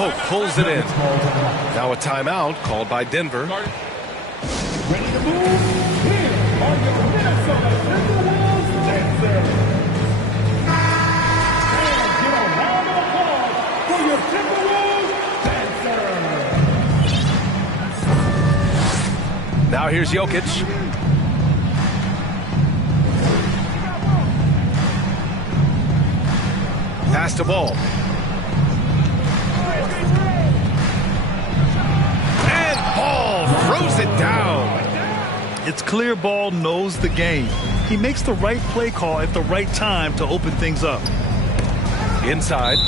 Pope pulls it in. Now a timeout called by Denver. Ready to move? Here are your Minnesota Timberwolves dancers. And get a round of applause for your Timberwolves dancers. Now here's Jokic. Pass the ball. And Ball throws it down. It's clear Ball knows the game. He makes the right play call at the right time to open things up. Inside.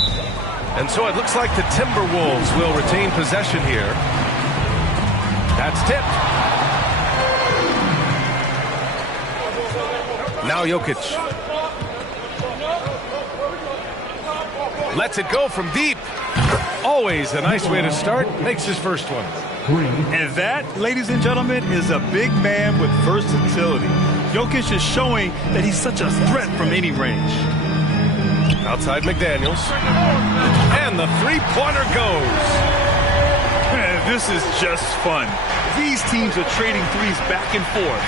And so it looks like the Timberwolves will retain possession here. That's tipped. Now Jokic. Lets it go from deep. Always a nice way to start. Makes his first one. And that, ladies and gentlemen, is a big man with versatility. Jokic is showing that he's such a threat from any range. Outside McDaniels. And the three-pointer goes. This is just fun. These teams are trading threes back and forth.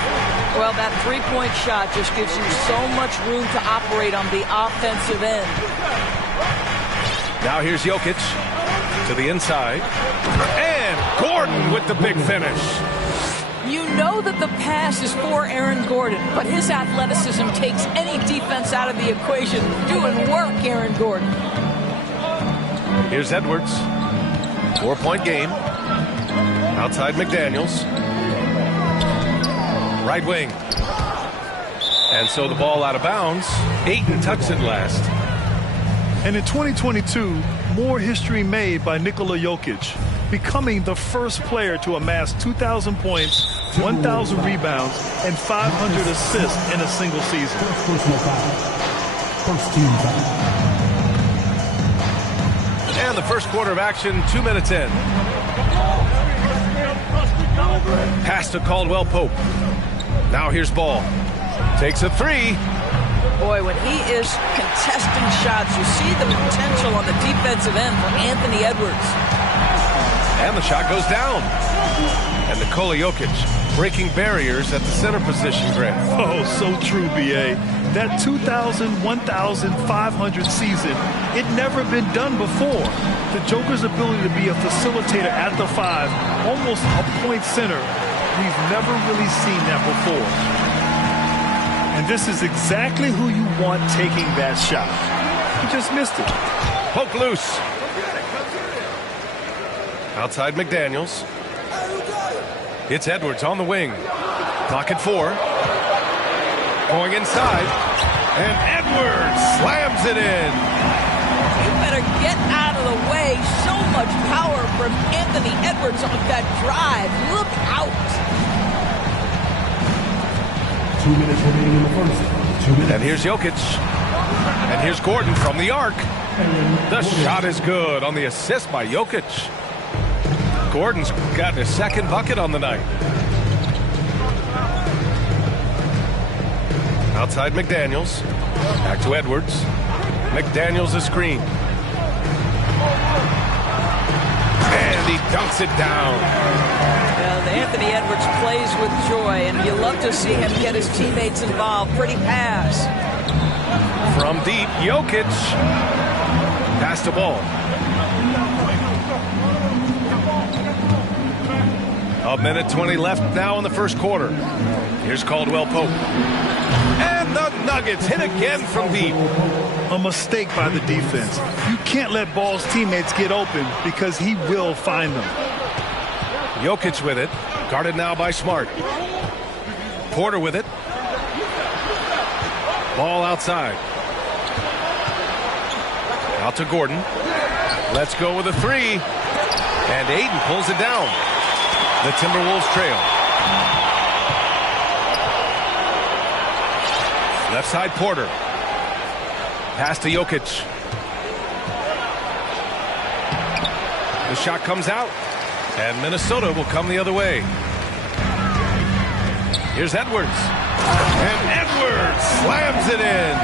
Well, that three-point shot just gives you so much room to operate on the offensive end. Now here's Jokic to the inside. And Gordon with the big finish. You know that the pass is for Aaron Gordon, but his athleticism takes any defense out of the equation. Doing work, Aaron Gordon. Here's Edwards. 4-point game. Outside McDaniels. Right wing. And so the ball out of bounds. Ayton tucks it last. And in 2022, more history made by Nikola Jokic, becoming the first player to amass 2,000 points, 1,000 rebounds, and 500 assists in a single season. First team foul. And the first quarter of action, 2 minutes in. Pass to Caldwell Pope. Now here's Ball. Takes a three. Boy, when he is contesting shots, you see the potential on the defensive end for Anthony Edwards. And the shot goes down. And Nikola Jokic breaking barriers at the center position, Grant. Oh, so true, B.A. That 2,000, 1,500 season, it never been done before. The Joker's ability to be a facilitator at the five, almost a point center, we've never really seen that before. And this is exactly who you want taking that shot. He just missed it. Poke loose. Outside McDaniels. It's Edwards on the wing. Clock at 4. Going inside. And Edwards slams it in. You better get out of the way. So much power from Anthony Edwards on that drive. Look out. 2 minutes remaining in the first. 2 minutes. And here's Jokic. And here's Gordon from the arc. The shot is good on the assist by Jokic. Gordon's got his second bucket on the night. Outside McDaniels. Back to Edwards. McDaniels a screen. And he dunks it down. Anthony Edwards plays with joy, and you love to see him get his teammates involved. Pretty pass. From deep, Jokic. Pass the ball. A minute 20 left now in the first quarter. Here's Caldwell Pope. And the Nuggets hit again from deep. A mistake by the defense. You can't let Ball's teammates get open because he will find them. Jokic with it. Guarded now by Smart. Porter with it. Ball outside. Out to Gordon. Let's go with a three. And Ayton pulls it down. The Timberwolves trail. Left side Porter. Pass to Jokic. The shot comes out. And Minnesota will come the other way. Here's Edwards. And Edwards slams it in.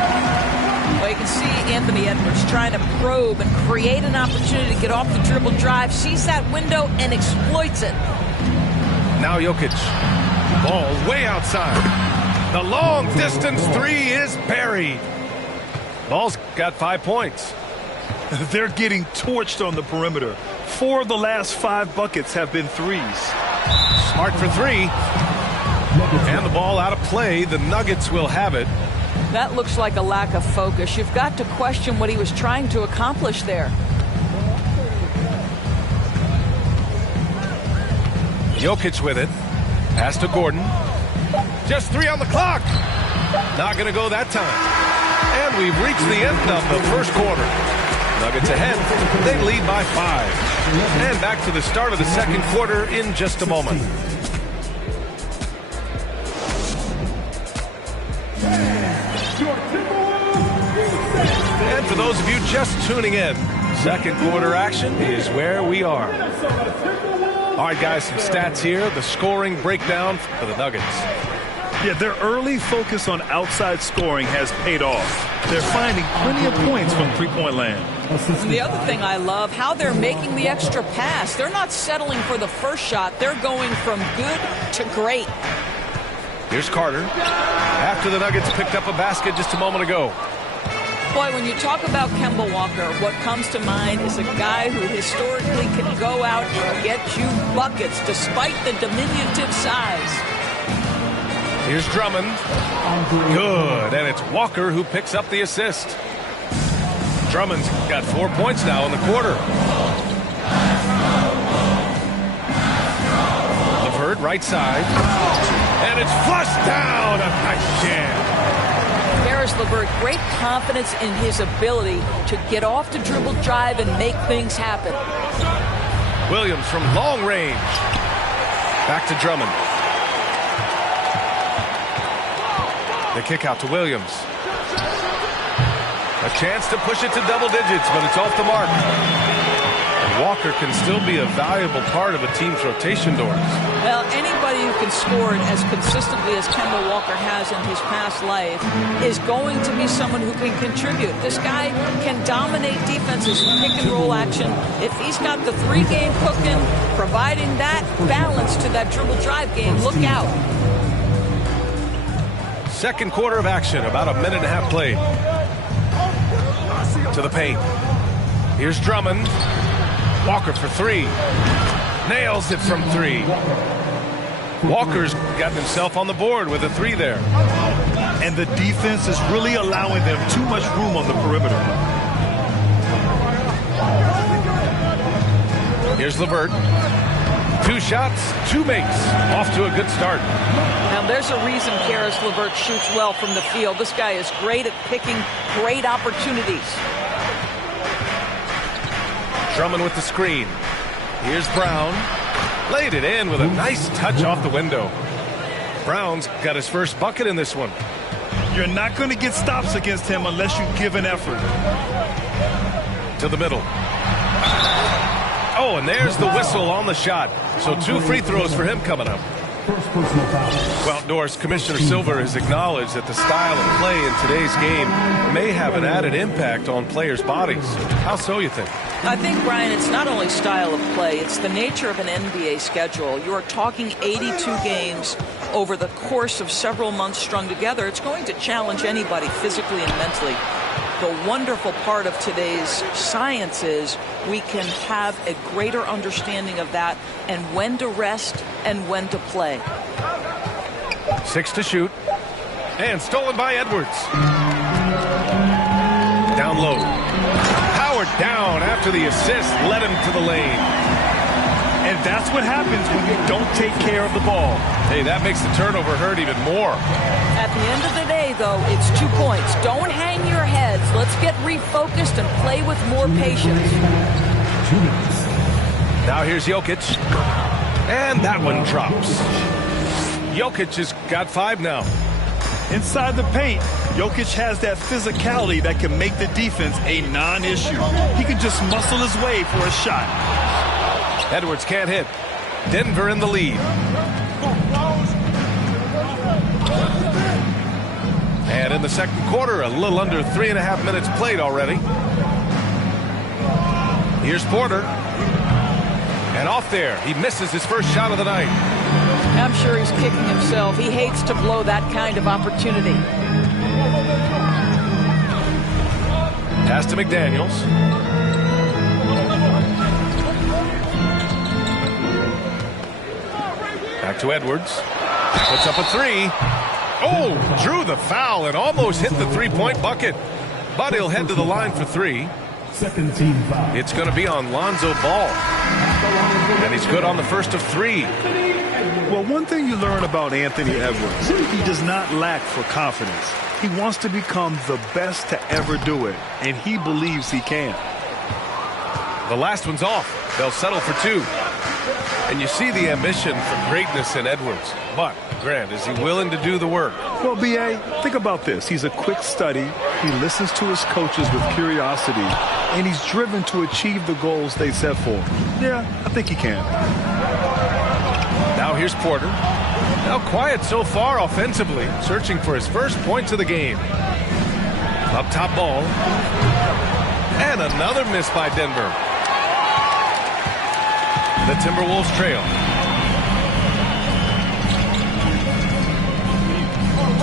Well, you can see Anthony Edwards trying to probe and create an opportunity to get off the dribble drive, sees that window and exploits it. Now Jokic. Ball way outside. The long distance three is buried. Ball's got 5 points. They're getting torched on the perimeter. 4 of the last 5 buckets have been threes. Smart for three. And the ball out of play. The Nuggets will have it. That looks like a lack of focus. You've got to question what he was trying to accomplish there. Jokic with it. Pass to Gordon. Just 3 on the clock. Not going to go that time. And we've reached the end of the first quarter. Nuggets ahead. They lead by 5. And back to the start of the second quarter in just a moment. And for those of you just tuning in, second quarter action is where we are. All right, guys, some stats here. The scoring breakdown for the Nuggets. Yeah, their early focus on outside scoring has paid off. They're finding plenty of points from three-point land. And the other thing I love, how they're making the extra pass. They're not settling for the first shot. They're going from good to great. Here's Carter. After the Nuggets picked up a basket just a moment ago. Boy, when you talk about Kemba Walker, what comes to mind is a guy who historically can go out and get you buckets despite the diminutive size. Here's Drummond. Good. And it's Walker who picks up the assist. Drummond's got 4 points now in the quarter. LeVert, right side. And it's flushed down. A nice jam. Caris LeVert, great confidence in his ability to get off the dribble drive and make things happen. Williams from long range. Back to Drummond. The kick out to Williams. A chance to push it to double digits, but it's off the mark. And Walker can still be a valuable part of a team's rotation doors. Well, anybody who can score it as consistently as Kemba Walker has in his past life is going to be someone who can contribute. This guy can dominate defenses in pick and roll action. If he's got the 3-game cooking, providing that balance to that dribble drive game, look out. Second quarter of action, about a minute and a half played. To the paint. Here's Drummond. Walker for 3. Nails it from 3. Walker's gotten himself on the board with a 3 there. And the defense is really allowing them too much room on the perimeter. Here's LeVert. 2 shots, 2 makes. Off to a good start. Now there's a reason Caris LeVert shoots well from the field. This guy is great at picking great opportunities. Drummond with the screen. Here's Brown. Laid it in with a nice touch off the window. Brown's got his first bucket in this one. You're not going to get stops against him unless you give an effort. To the middle. Oh, and there's the whistle on the shot. So 2 free throws for him coming up. Well, Norris, Commissioner Silver has acknowledged that the style of play in today's game may have an added impact on players' bodies. How so, you think? I think, Brian, it's not only style of play, it's the nature of an NBA schedule. You're talking 82 games over the course of several months strung together. It's going to challenge anybody physically and mentally. The wonderful part of today's science is we can have a greater understanding of that and when to rest and when to play. 6 to shoot. And stolen by Edwards. Down low. Howard down after the assist led him to the lane. And that's what happens when you don't take care of the ball. Hey, that makes the turnover hurt even more. At the end of the day, though, it's 2 points. Don't hang your heads. Let's get refocused and play with more patience. Now here's Jokic. And that one drops. Jokic has got 5 now. Inside the paint, Jokic has that physicality that can make the defense a non-issue. He can just muscle his way for a shot. Edwards can't hit. Denver in the lead. And in the second quarter, a little under 3.5 minutes played already. Here's Porter. And off there, he misses his first shot of the night. I'm sure he's kicking himself. He hates to blow that kind of opportunity. Pass to McDaniels. Back to Edwards. Puts up a three. Oh, drew the foul and almost hit the three-point bucket. But he'll head to the line for three. Second team foul. It's going to be on Lonzo Ball. And he's good on the first of three. Well, one thing you learn about Anthony Edwards, he does not lack for confidence. He wants to become the best to ever do it, and he believes he can. The last one's off. They'll settle for two. And you see the ambition for greatness in Edwards. But, Grant, is he willing to do the work? Well, B.A., think about this. He's a quick study. He listens to his coaches with curiosity, and he's driven to achieve the goals they set for him. Yeah, I think he can. Now here's Porter. Now quiet so far offensively, searching for his first points of the game. Up top ball. And another miss by Denver. The Timberwolves trail.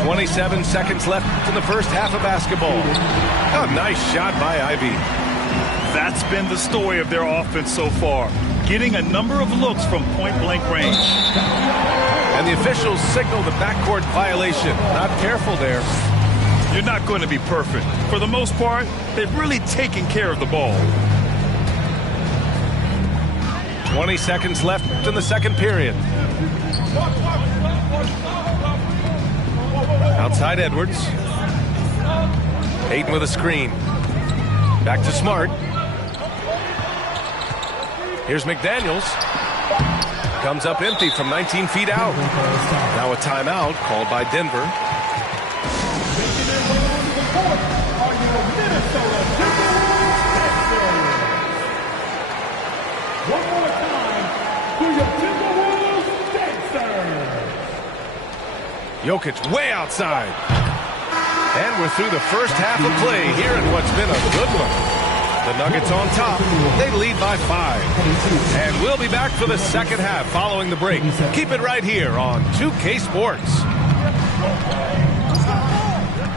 27 seconds left in the first half of basketball. A nice shot by Ivy. That's been the story of their offense so far, getting a number of looks from point-blank range. And the officials signal the backcourt violation. Not careful there. You're not going to be perfect. For the most part, they've really taken care of the ball. 20 seconds left in the second period. Outside Edwards. Ayton with a screen. Back to Smart. Here's McDaniels. Comes up empty from 19 feet out. Now a timeout called by Denver. One more time to your Timberwolves Dancers. Jokic way outside. And we're through the first half of play here in what's been a good one. The Nuggets on top. They lead by 5. And we'll be back for the second half following the break. Keep it right here on 2K Sports.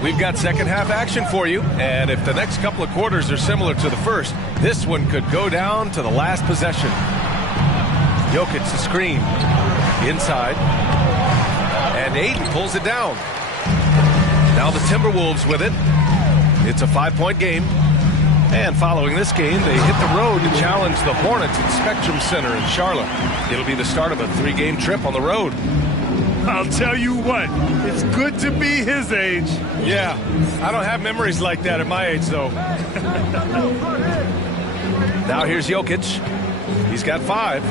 We've got second half action for you. And if the next couple of quarters are similar to the first, this one could go down to the last possession. Jokic the screen. Inside. And Ayton pulls it down. Now the Timberwolves with it. It's a 5-point game. And following this game, they hit the road to challenge the Hornets at Spectrum Center in Charlotte. It'll be the start of a 3-game trip on the road. I'll tell you what, it's good to be his age. Yeah, I don't have memories like that at my age, though. Now here's Jokic. He's got 5.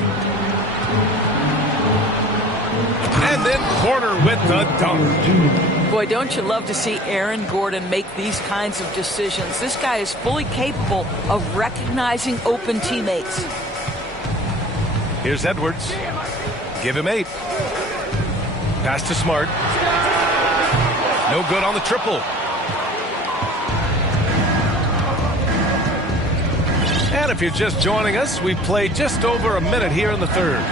And then Porter with the dunk. Boy, don't you love to see Aaron Gordon make these kinds of decisions. This guy is fully capable of recognizing open teammates. Here's Edwards. Give him 8. Pass to Smart. No good on the triple. And if you're just joining us, we played just over a minute here in the third.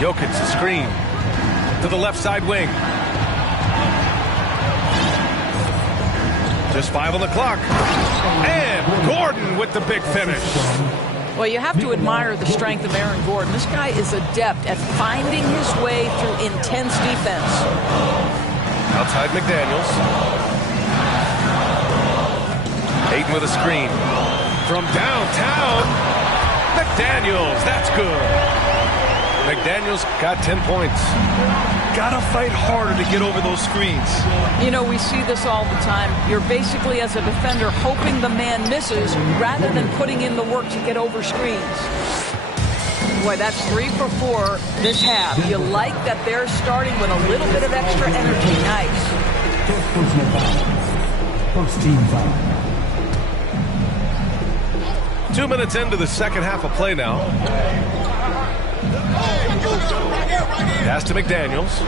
Jokic the screen to the left side wing. Just 5 on the clock. And Gordon with the big finish. Well, you have to admire the strength of Aaron Gordon. This guy is adept at finding his way through intense defense. Outside McDaniels. Ayton with a screen. From downtown, McDaniels. That's good. McDaniels got 10 points. Gotta fight harder to get over those screens. You know, we see this all the time. You're basically, as a defender, hoping the man misses rather than putting in the work to get over screens. Boy, that's 3 for 4 this half. You like that they're starting with a little bit of extra energy. Nice. First personal foul. First team foul. 2 minutes into the second half of play now. Pass to McDaniels.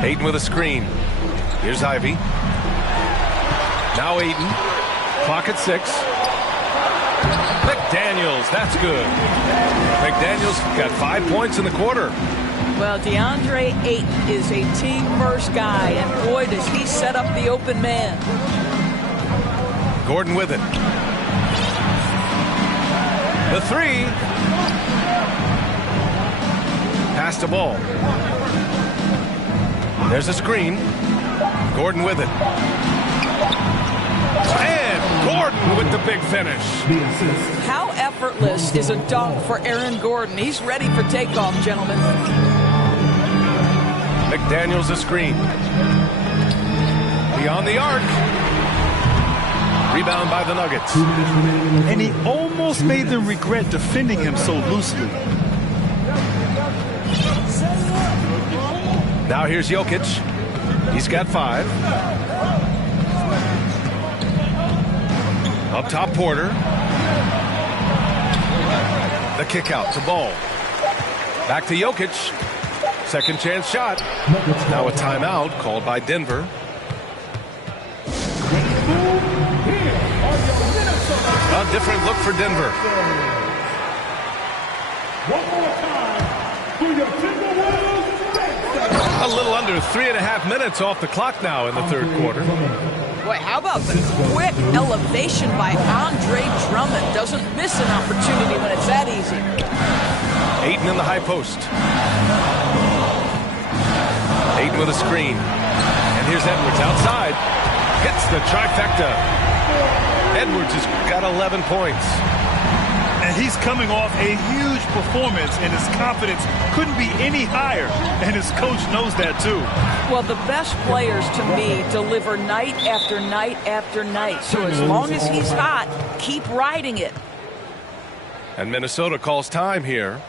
Ayton with a screen. Here's Ivy. Now Ayton. Clock at 6. McDaniels, that's good. McDaniels got 5 points in the quarter. Well, DeAndre Ayton is a team-first guy, and boy, does he set up the open man. Gordon with it. The 3. Pass the ball. There's a screen. Gordon with it. And Gordon with the big finish. How effortless is a dunk for Aaron Gordon? He's ready for takeoff, gentlemen. McDaniels a screen. Beyond the arc. Rebound by the Nuggets. And he almost made them regret defending him so loosely. Now here's Jokic. He's got 5. Up top, Porter. The kick out to Ball. Back to Jokic. Second chance shot. Now a timeout called by Denver. A different look for Denver. One more time for your Timberwolves. A little under 3.5 minutes off the clock now in the third quarter. Boy, how about the quick elevation by Andre Drummond? Doesn't miss an opportunity when it's that easy. Ayton in the high post. Ayton with a screen. And here's Edwards outside. Hits the trifecta. Edwards has got 11 points. And he's coming off a huge performance, and his confidence couldn't be any higher. And his coach knows that, too. Well, the best players, to me, deliver night after night after night. So as long as he's hot, keep riding it. And Minnesota calls time here.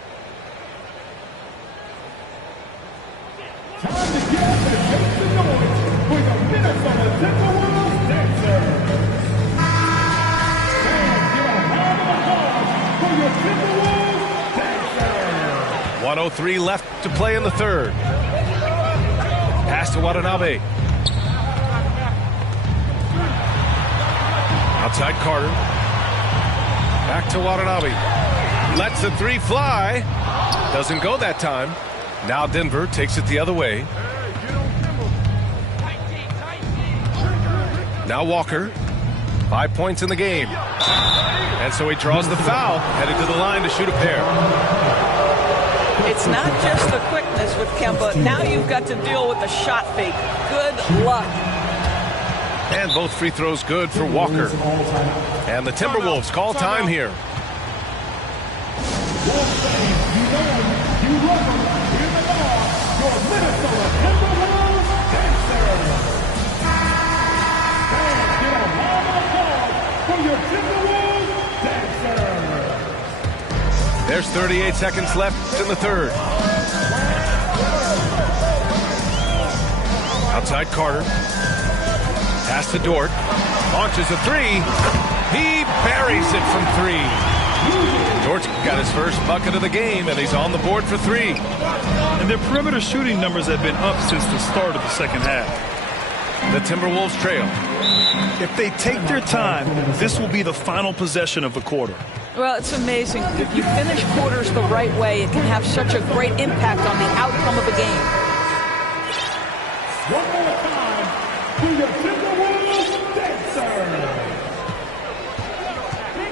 Time to get up and make some noise for the Minnesota Timberwolves dancers. And give a round of applause for your Timberwolves dancers. 1:03 left to play in the third. Pass to Watanabe. Outside Carter. Back to Watanabe. Lets the 3 fly. Doesn't go that time. Now Denver takes it the other way. Now Walker. 5 points in the game. And so he draws the foul, headed to the line to shoot a pair. It's not just the quickness with Kemba. Now you've got to deal with the shot fake. Good luck. And both free throws good for Walker. And the Timberwolves call time here. Your Minnesota Timberwolves dancers. And give a round of applause for your Timberwolves dancers. There's 38 seconds left in the third. Outside Carter. Pass to Dort. Launches a 3. He buries it from 3. Dort's got his first bucket of the game, and he's on the board for 3. And their perimeter shooting numbers have been up since the start of the second half. The Timberwolves trail. If they take their time, this will be the final possession of the quarter. Well, it's amazing. If you finish quarters the right way, it can have such a great impact on the outcome of a game. One more time for your Timberwolves dancers.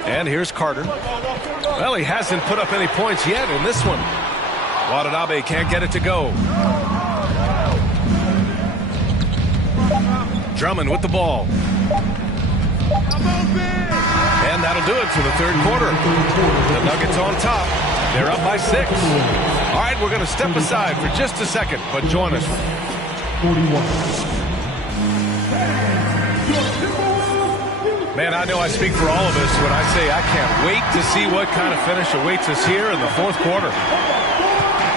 And here's Carter. Well, he hasn't put up any points yet in this one. Watanabe can't get it to go. Drummond with the ball. And that'll do it for the third quarter. The Nuggets on top. They're up by 6. All right, we're going to step aside for just a second, but join us. Man, I know I speak for all of us when I say I can't wait to see what kind of finish awaits us here in the fourth quarter.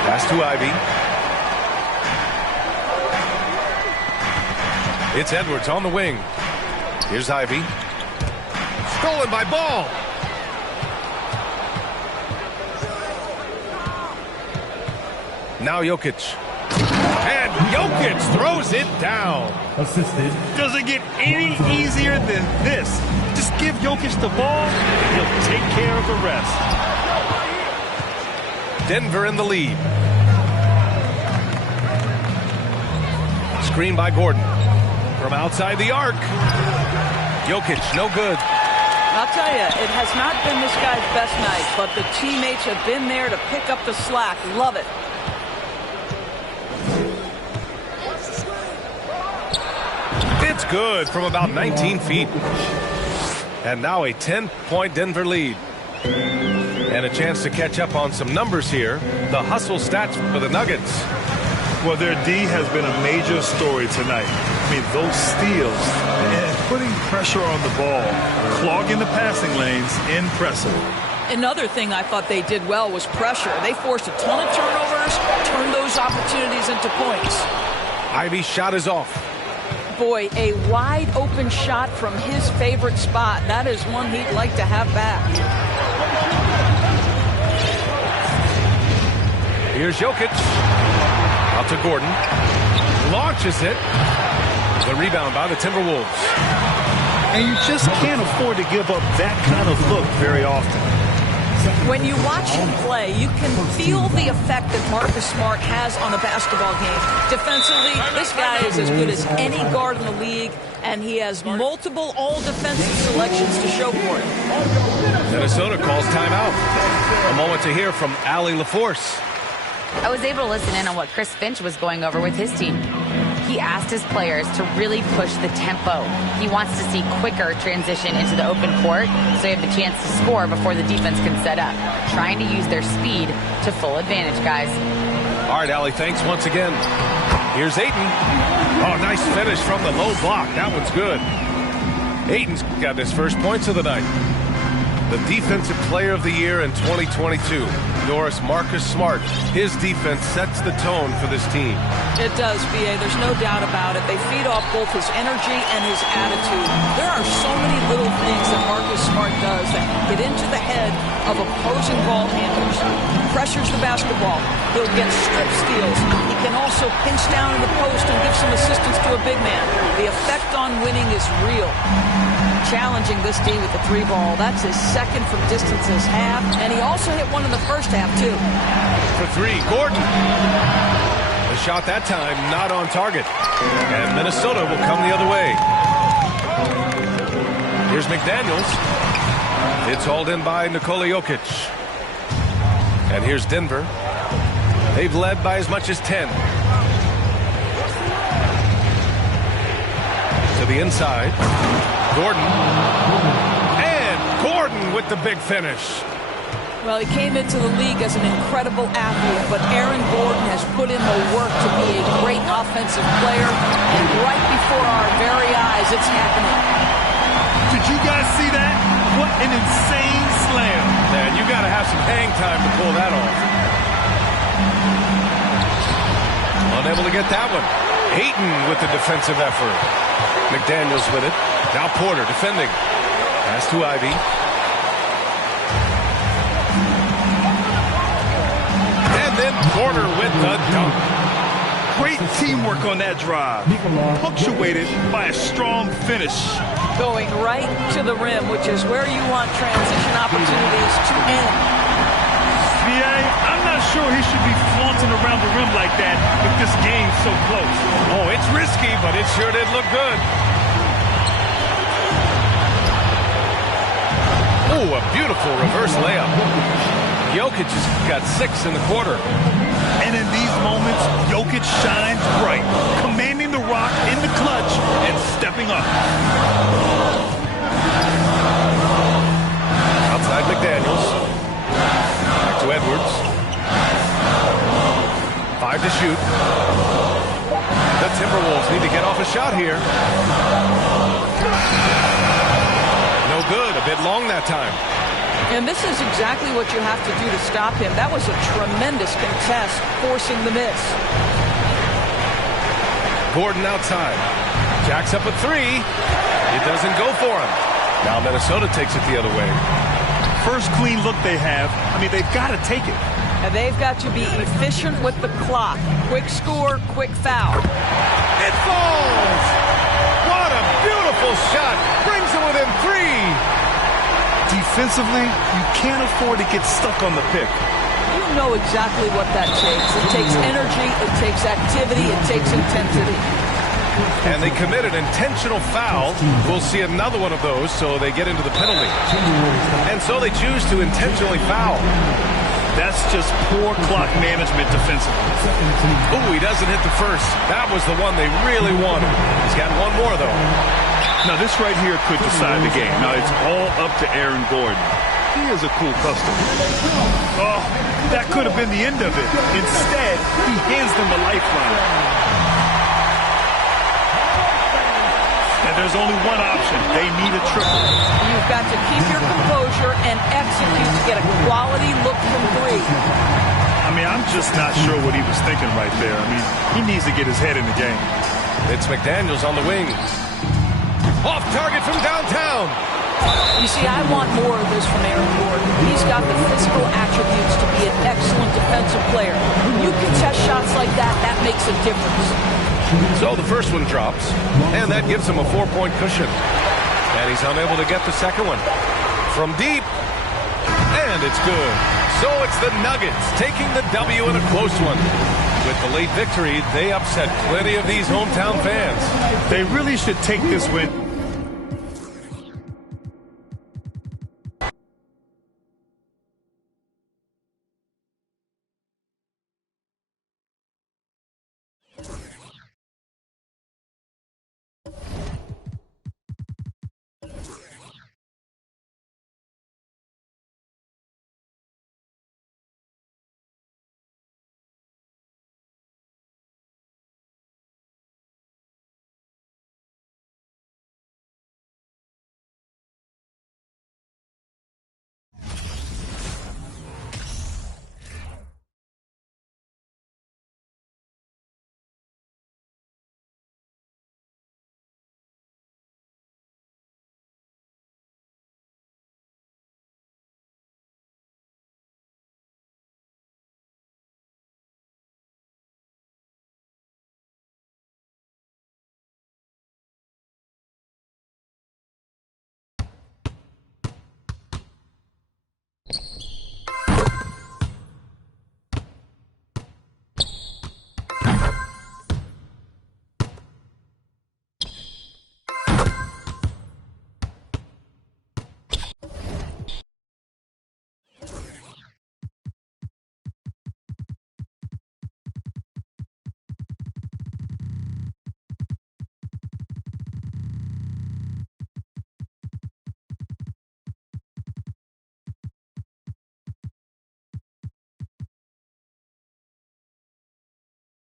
Pass to Ivy. It's Edwards on the wing. Here's Ivy. Stolen by Ball. Now Jokic. And Jokic throws it down. Assisted. Doesn't get any easier than this. Just give Jokic the ball, and he'll take care of the rest. Denver in the lead. Screen by Gordon. From outside the arc. Jokic, no good. I'll tell you, it has not been this guy's best night, but the teammates have been there to pick up the slack. Love it. It's good from about 19 feet. And now a 10-point Denver lead. And a chance to catch up on some numbers here. The hustle stats for the Nuggets. Well, their D has been a major story tonight. I mean, those steals and putting pressure on the ball, clogging the passing lanes, impressive. Another thing I thought they did well was pressure. They forced a ton of turnovers, turned those opportunities into points. Ivey's shot is off. Boy, a wide open shot from his favorite spot. That is one he'd like to have back. Here's Jokic. Out to Gordon. Launches it. The rebound by the Timberwolves. And you just can't afford to give up that kind of look very often. When you watch him play, you can feel the effect that Marcus Smart has on a basketball game. Defensively, this guy is as good as any guard in the league, and he has multiple all-defensive selections to show for it. Minnesota calls timeout. A moment to hear from Allie LaForce. I was able to listen in on what Chris Finch was going over with his team. He asked his players to really push the tempo. He wants to see quicker transition into the open court so they have the chance to score before the defense can set up. Trying to use their speed to full advantage, guys. All right, Allie, thanks once again. Here's Ayton. Oh, nice finish from the low block. That one's good. Ayton's got his first points of the night. The Defensive Player of the Year in 2022, Doris Marcus Smart. His defense sets the tone for this team. It does, B.A. There's no doubt about it. They feed off both his energy and his attitude. There are so many little things that Marcus Smart does that get into the head of opposing ball handlers. Pressures the basketball. He'll get strip steals. He can also pinch down in the post and give some assistance to a big man. The effect on winning is real. Challenging this D with the three ball. That's his second from distance this half. And he also hit one in the first half, too. For three, Gordon. The shot that time not on target. And Minnesota will come the other way. Here's McDaniels. It's hauled in by Nikola Jokic. And here's Denver. They've led by as much as 10. To the inside. Gordon. And Gordon with the big finish. Well, he came into the league as an incredible athlete, but Aaron Gordon has put in the work to be a great offensive player, and right before our very eyes, it's happening. Did you guys see that? What an insane slam. Man, you got to have some hang time to pull that off. Unable to get that one. Ayton with the defensive effort. McDaniels with it. Now Porter defending. Pass to Ivey. And then Porter with the dunk. Great teamwork on that drive. Punctuated by a strong finish. Going right to the rim, which is where you want transition opportunities to end. BA, I'm not sure he should be flaunting around the rim like that with this game so close. Oh, it's risky, but it sure did look good. Oh, a beautiful reverse layup. Jokic has got 6 in the quarter. And in these moments, Jokic shines bright, commanding the rock in the clutch and stepping up. Outside McDaniels. Back to Edwards. 5 to shoot. The Timberwolves need to get off a shot here. No good. A bit long that time. And this is exactly what you have to do to stop him. That was a tremendous contest, forcing the miss. Gordon outside. Jacks up a 3. It doesn't go for him. Now Minnesota takes it the other way. First clean look they have. I mean, they've got to take it. And they've got to be efficient with the clock. Quick score, quick foul. It falls! What a beautiful shot! Brings it within 3. Defensively, you can't afford to get stuck on the pick. You know exactly what that takes. It takes energy, it takes activity, it takes intensity. And they commit an intentional foul. We'll see another one of those, so they get into the penalty. And so they choose to intentionally foul. That's just poor clock management defensively. Ooh, he doesn't hit the first. That was the one they really wanted. He's got one more, though. Now, this right here could decide the game. Now, it's all up to Aaron Gordon. He is a cool customer. Oh, that could have been the end of it. Instead, he hands them a lifeline. And there's only one option. They need a triple. You've got to keep your composure and execute to get a quality look from 3. I mean, I'm just not sure what he was thinking right there. I mean, he needs to get his head in the game. It's McDaniels on the wings. Off target from downtown. You see, I want more of this from Aaron Gordon. He's got the physical attributes to be an excellent defensive player. When you contest shots like that, that makes a difference. So the first one drops, and that gives him a 4-point cushion. And he's unable to get the second one. From deep, and it's good. So it's the Nuggets taking the W in a close one. With the late victory, they upset plenty of these hometown fans. They really should take this win.